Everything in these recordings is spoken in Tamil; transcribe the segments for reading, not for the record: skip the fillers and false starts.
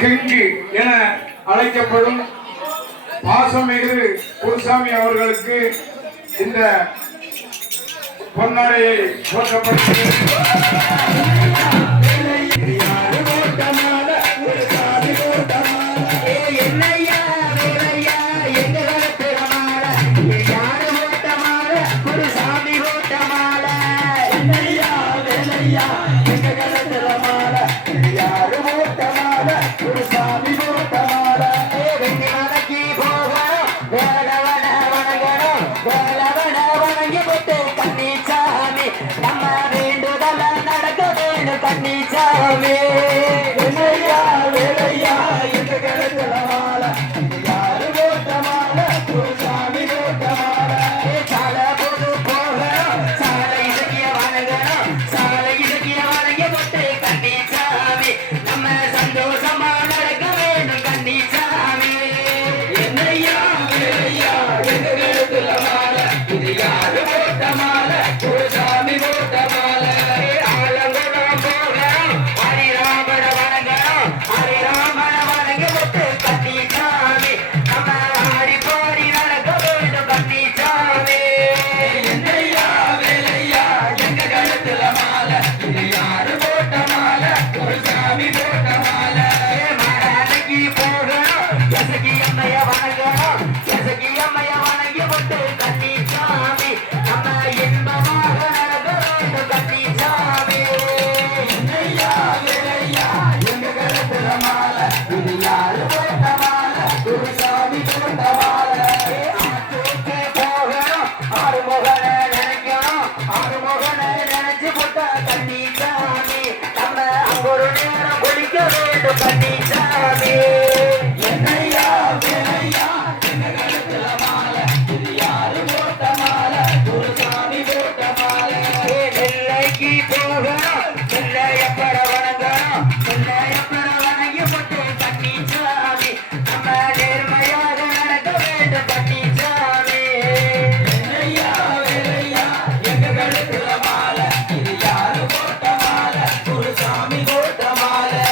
கிங்கி என அழைக்கப்படும் பாசமிகு குருசாமி அவர்களுக்கு இந்த பொன்னாடையை கன்னிச்சாமி வேலையா வேலையா எங்க கிடத்துல மாலை யாரு போட்ட மாலை சாமி போட்ட மாலை சாலை போது போகணும் சாலை இசைக்கிய வணங்கணும் சாலை இசைக்கிய வணங்கி போட்டு கன்னிச்சாமி நம்ம சந்தோஷமா நடக்க வேண்டும் கன்னிச்சாமி என்னையா வேலையா எங்க கிடத்துல மாலை இது யாரு போட்ட மாலை சாமி போட்ட மாலை கன்னிச்சாமி என்னையா வேலையா எங்க கழுத்துல மாலை இது யாரு போட்ட மாலை குருசாமி போட்ட மாலை நெல்லைக்கு போகணும் நெல்லையப்பட வணங்கணும் நெல்லையப்பட வணங்கி போட்டு கன்னிச்சாமி நம்ம நேர்மையாக நடக்க வேண்டும் கன்னிச்சாமி என்னையா வேலையா எங்க கழுத்துல மாலை இது யாரு போட்ட மாலை குருசாமி போட்ட மாலை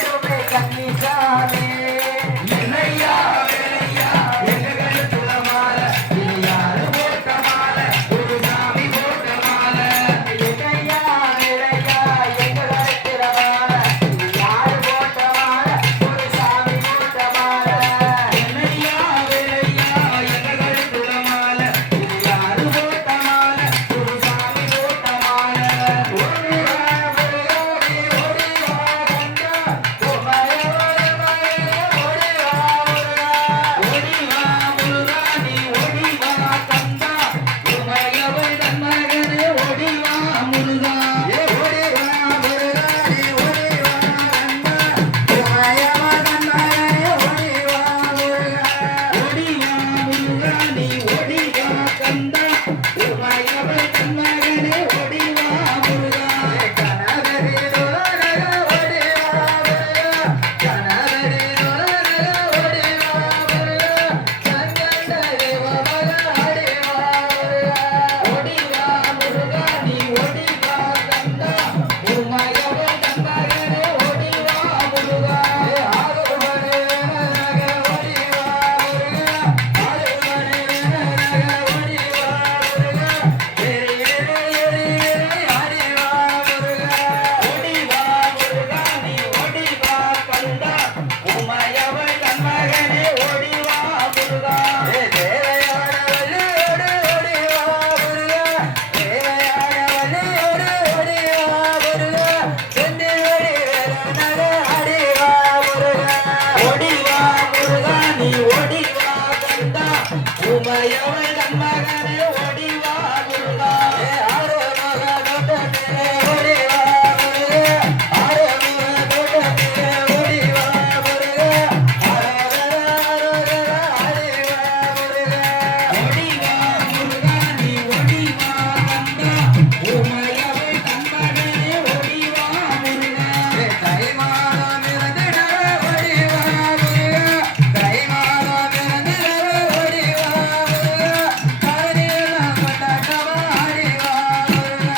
வேண்டுமே கன்னிசாமி என்னையா வேலையா எங்க கழுத்துல மாலை இது யாரு போட்ட மாலை ஒரு சாமி போட்ட மாலை என்னையா வேலையா எங்க கழுத்துல மாலை இது யாரு போட்ட மாலை ஒரு சாமி போட்ட மாலை என்னையா வேலையா எங்க கழுத்துல மாலை இது யாரு போட்ட மாலை ஒரு சாமி போட்ட மாலை ஓடிவா முருகானி ஓடிவா கந்தா உமையவள் மகனே ஓடிவா முருகா ஓடிவா முருகானி ஓடிவா கந்தா உமையவள் தன் மகனே ஓடிவா முருகா ஏ ஓடிவா முருகானி ஓடிவா கந்தா உமையவள் தன் மகனே ஓடிவா முருகா ஓடிவா முருகானி ஓடிவா கந்தா உமையவள் தன் மகனே ஓடிவா முருகா கனவரி நுரக ஓடிவா முருகா கனவரி நுரக ஓடிவா முருகா கங்கண்ட தேவமக ஆடிவா முருகா ஓடிவா முருகானி ஓடிவா கந்தா உமையவள் தன் மகனே ஓடிவா முருகா ஆறுமணி நக ஓடிவா முருகா ஆறுமணி நக ஓடிவா முருகா ஏறி ஏறி ஏறி ஏறி ஆடிவா முருகா ஓடிவா முருகானி ஓடிவா கந்தா உமையவள் தன் மகனே ஓடிவா முருகா தேவையான வள்ளியோடு ஓடிவா முருகா தேவையான வள்ளியோடு ஓடிவா முருகா செந்தி வழி நக ஆடிவா முருகா ஓடிவா முருகானி ஓடிவா கந்தா உமையவள் தன் மகனே ஓடிவா முருகா ஆறு மக தோட்டத்திலே ஓடிவா முருகா ஆறு மக தோட்டத்திலே ஓடிவா முருகா ஆரோகர ஆரோகர ஆடிவா முருகா ஓடிவா முருகானி ஓடிவா கந்தா உமையவள் தன் மகனே ஓடிவா முருகா தைமானம் இருந்திட ஓடிவா முருகா தைமானம் இருந்திட ஓடிவா முருகா கருணையெல்லாம் கொண்டாட்டமா ஆடிவா முருகா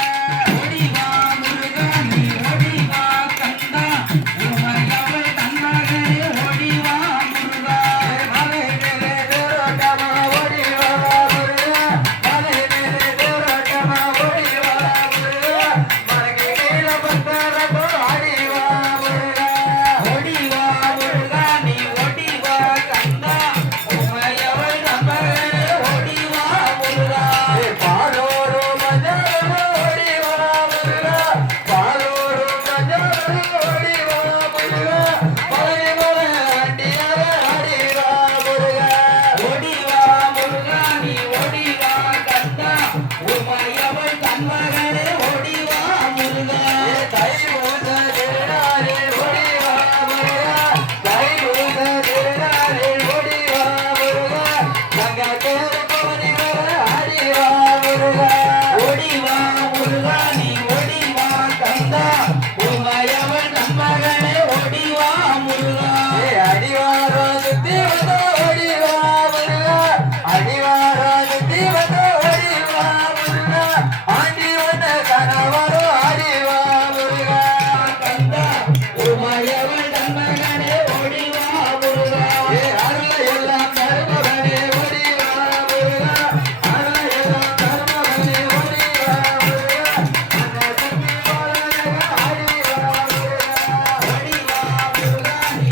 ஓடிவா முருகானி ஓடிவா கந்தா உமையவள் தன் மகனே ஓடிவா முருகா மலை மேலே தேரோட்டமா ஓடிவா முருகா மலை மேலே தேரோட்டமா ஓடிவா முருகா மலைக்கு கீழே பத்தரப்போ ஆடிவா முருகா ஓடிவா முருகானி ஓடிவா கந்தா உமையவள் தன் மகனே ஓடிவா முருகா பாலோடு மஞ்சள் ஓடிவா முருகா பாலோடு மஞ்சள் ஓடிவா முருகா பழனிமலை ஆண்டியாக ஆடிவா முருகா ஓடிவா முருகானி ஓடிவா கந்தா உமையவள் தன் மகனே ஓடிவா முருகா தைமூத திருநாளே ஓடிவா முருகா தைமூத திருநாளே ஓடிவா முருகா கங்கத்தேர் பவனி வர ஆடிவா முருகா ஓடிவா முருகானி ஓடிவா கந்தா உமையவள் தன் மகனே ஓடிவா முருகா அடிவாரோ சுத்தி வந்து ஓடிவா முருகா அடிவாரோ சுத்தி வந்து ஓடிவா முருகா ஆண்டி வந்த கணவரோ ஆடிவா முருகா கந்தா உமையவள் தன் மகனே ஓடிவா முருகா அருள எல்லாம் தருமகனே ஓடிவா முருகா அருள எல்லாம் தருமகனே ஓடிவா முருகா அந்த சக்தி போல ஆடிவா முருகா ஓடிவா முருகானி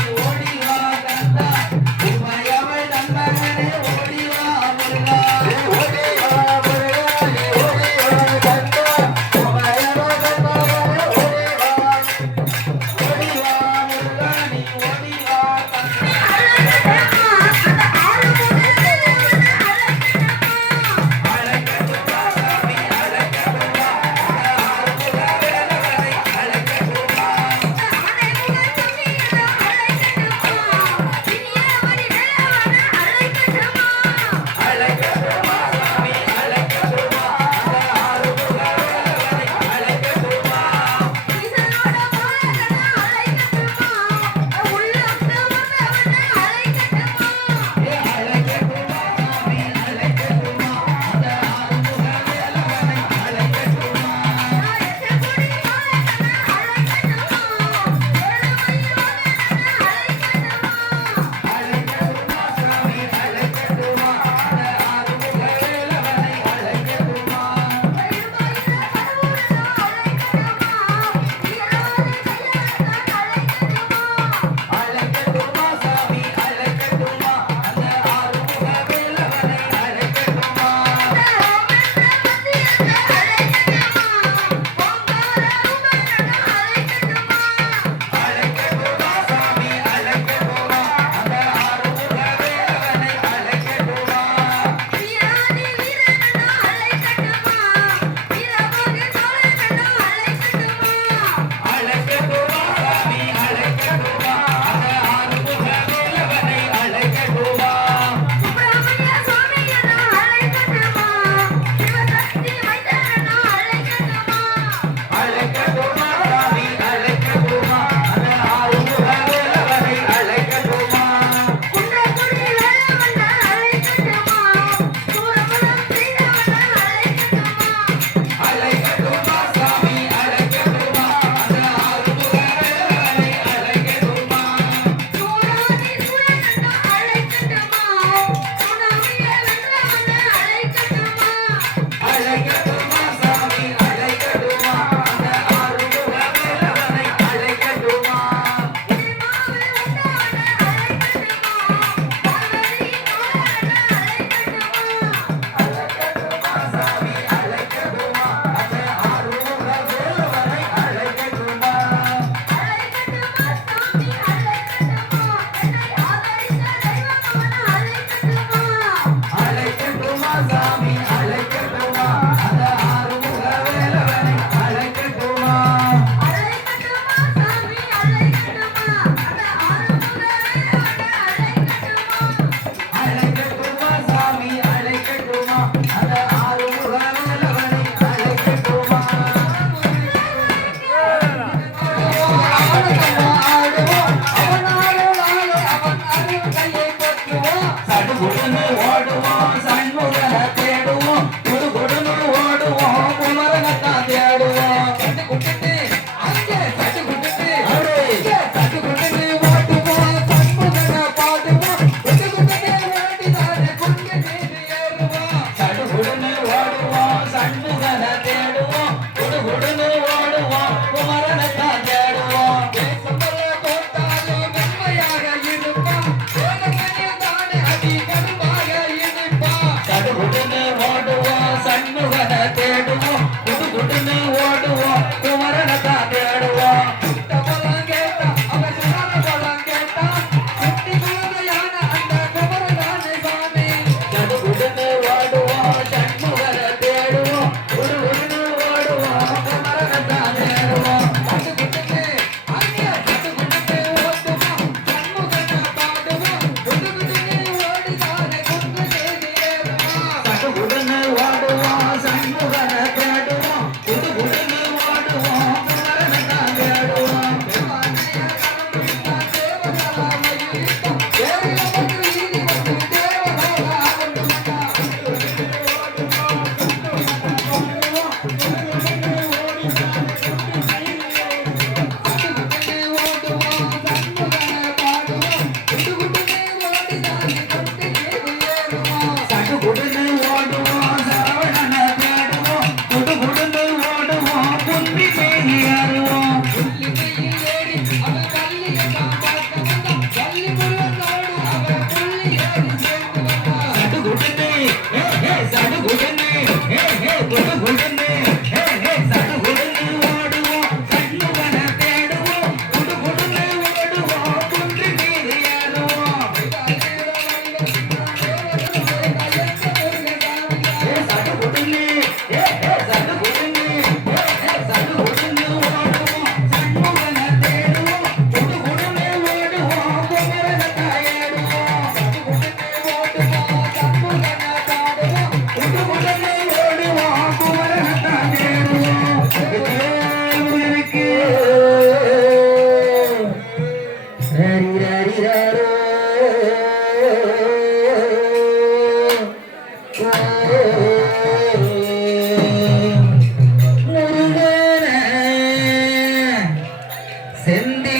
செந்தி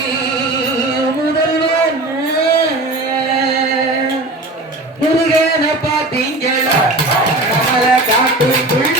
முதல்வன் முருகன பாத்தீங்களா கமல காட்டுக்குள்ள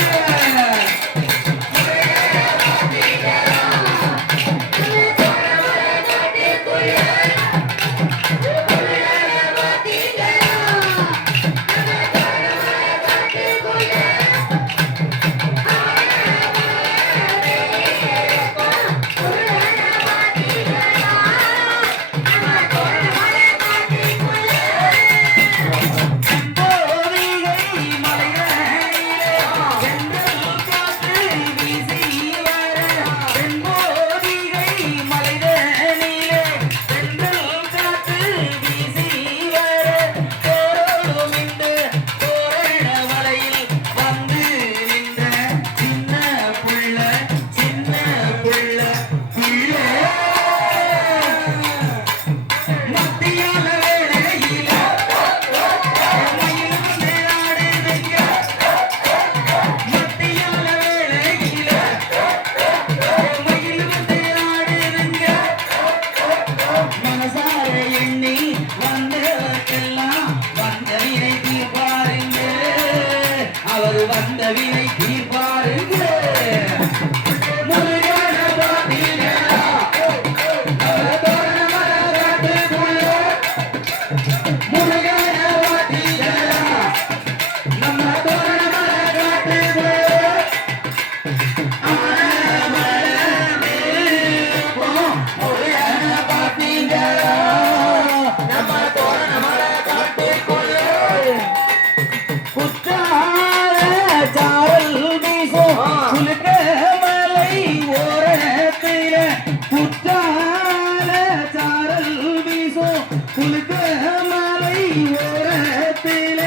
வந்த வினை தீர்ப்பாருங்க முருகன பாத்தீங்களா முருகன பாத்தீங்களா நம்ம தோரண மர காட்டுக்குள்ள முருகன பாத்தீங்களா நம்ம தோரண மர காட்டுக்குள்ள சாரல் வீசும் குலுக்க மலை ஓரத்தில குற்றால சாரல் வீசும் குலுக்க மலை ஓரத்தில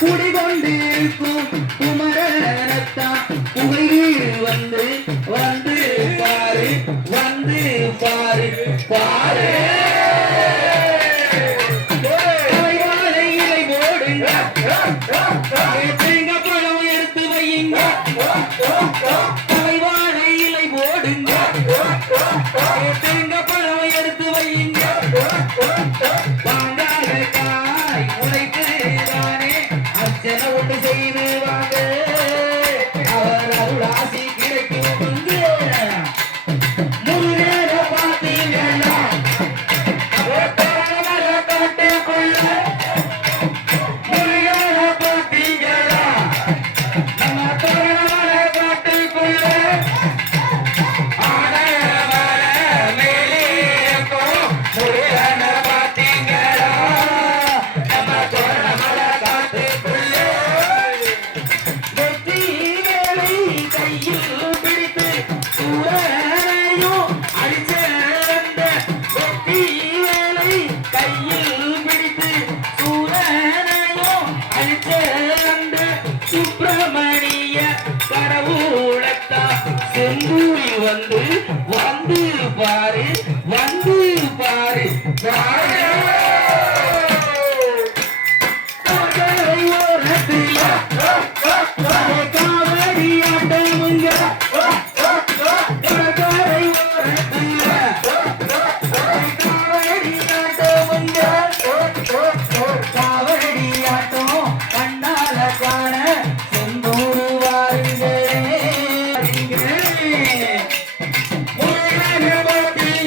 குடிகொண்டிருக்கும் குமரனத்தான் புகையில் வந்து வந்து பாரு வந்து பாரு பாரு இலை போடுங்க தலைவாழை இலை போடுங்க தேங்க பழம் எடுத்து வையுங்க பாங்காக காய் உழைத்து தானே அர்ச்சனை ஒன்று செய்து வாங்க அவர் அருளாசி கிடைக்கும் முருகன பார்த்தீங்கன்னா காட்டுக்குள்ள முருகன பார்த்தீங்களா சுப்பிரமணிய கடவுளத்தா செந்தூரி வந்து வந்து பாரு வந்து பாரு காவடி ஆட்டமுங்க காவடி ஆட்டம் கண்ணால காண செந்தூரு வாருங்களே முருகன பாத்தீங்களா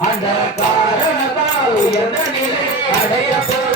அந்த காரணத்தால் உயர்ந்த நிலை அடைய போற